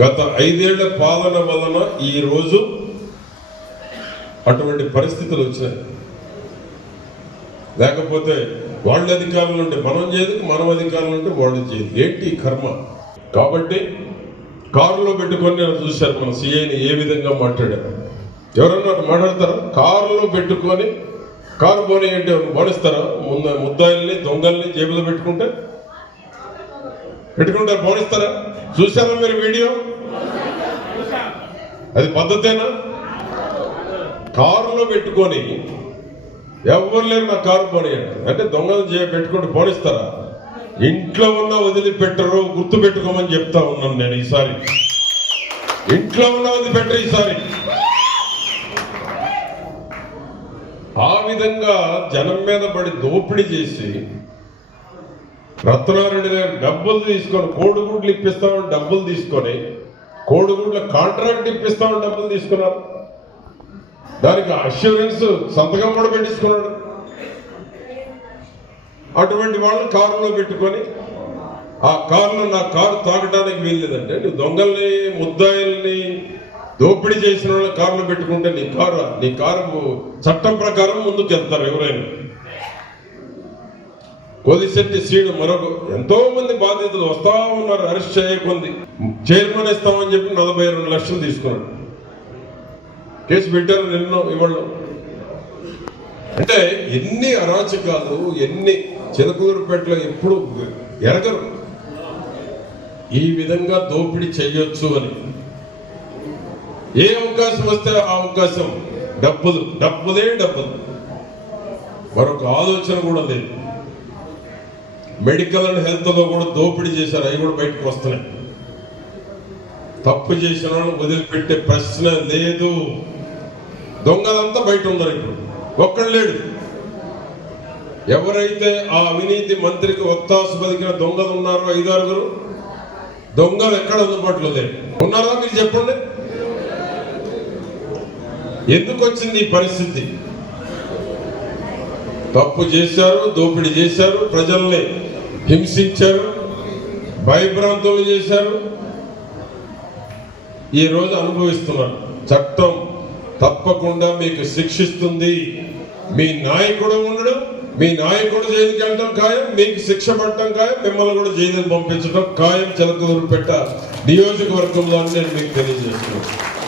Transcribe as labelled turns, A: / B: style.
A: గత ఐదేళ్ళ పాలన వలన ఈ రోజు అటువంటి పరిస్థితులు వచ్చినాయి. లేకపోతే వాళ్ళ అధికారులు ఉంటే మనం చేయదు మనం అధికారులు ఉంటే వాళ్ళు చేయదు. ఏంటి కర్మ? కాబట్టి కారులో పెట్టుకొని నేను చూశాను మన సీఐని ఏ విధంగా మాట్లాడారు? ఎవరన్నా మాట్లాడతారా? కారులో పెట్టుకొని కారు పోనీ అంటే పోనిస్తారా ముంద ముద్దాయిల్ని దొంగల్ని జేబులో పెట్టుకుంటే పెట్టుకుంటారు పోనిస్తారా చూసారా మీరు వీడియో? అది పద్ధతేనా? కారులో పెట్టుకొని ఎవరు లేరు నా కారు పోనీయండి అంటే. దొంగలు చే పెట్టుకుంటూ పోనిస్తారా? ఇంట్లో ఉన్న వదిలిపెట్టరు గుర్తు పెట్టుకోమని చెప్తా ఉన్నాను నేను ఈసారి. ఇంట్లో ఉన్న వదిలిపెట్టరు ఈసారి. ఆ విధంగా జనం మీద పడి దోపిడీ చేసి రత్నారెడ్డి గారు డబ్బులు తీసుకొని కోడిగుడ్లు ఇప్పిస్తామని డబ్బులు తీసుకొని కోడిగుడ్ల కాంట్రాక్ట్ ఇప్పిస్తామని డబ్బులు తీసుకున్నారు. దానికి అష్యూరెన్స్ సంతకం కూడా పెట్టించుకున్నాడు. అటువంటి వాళ్ళు కారులో పెట్టుకొని ఆ కారులో నా కారు తాగడానికి వీల్లేదంటే నువ్వు దొంగల్ని ముద్దాయిల్ని దోపిడీ చేసిన వాళ్ళ కారులో పెట్టుకుంటే నీ కారు నీ కారు చట్టం ప్రకారం ముందుకు వెళ్తారు ఎవరైనా. కొలిశెట్టి శ్రీను మరొక ఎంతో మంది బాధితులు వస్తా ఉన్నారు అరెస్ట్ చేయకుంది. చైర్మన్ ఇస్తామని చెప్పి నలభై రెండు లక్షలు తీసుకున్నాడు. కేసు పెట్టారు నిన్న ఇవాళ్ళు అంటే ఎన్ని అరాచకాలు ఎన్ని చిలకూరుపేటలో ఎప్పుడు ఎరగరు. ఈ విధంగా దోపిడీ చేయొచ్చు అని. ఏ అవకాశం వస్తే ఆ అవకాశం. డబ్బులు డబ్బులే డబ్బులు. మరొక ఆలోచన కూడా లేదు. మెడికల్ అండ్ హెల్త్లో కూడా దోపిడీ చేశారు. అవి కూడా బయటకు వస్తున్నాయి. తప్పు చేసిన వాళ్ళు వదిలిపెట్టే ప్రశ్న లేదు. దొంగలంతా బయట ఉన్నారు ఇప్పుడు. ఒక్కడు లేడు. ఎవరైతే ఆ అవినీతి మంత్రికి ఒత్తాసు బతికిన దొంగలు ఉన్నారో ఐదారుగురు దొంగలు ఎక్కడ అందుబాటులో లేరు. ఉన్నారా మీరు చెప్పండి. ఎందుకు వచ్చింది ఈ పరిస్థితి? తప్పు చేశారు దోపిడీ చేశారు ప్రజల్ని. హింసించారు భయభ్రాంతులు చేశారు. ఈ రోజు అనుభవిస్తున్నారు చట్టం తప్పకుండా మీకు శిక్షిస్తుంది. మీ నాయకుడు ఉండడం మీ నాయకుడు జైలుకి వెళ్ళడం ఖాయం మీకు శిక్ష పడటం ఖాయం మిమ్మల్ని కూడా జైలుకి పంపించడం ఖాయం చిలకూరు పెట్ట నియోజకవర్గంలో నేను మీకు తెలియజేస్తున్నాను.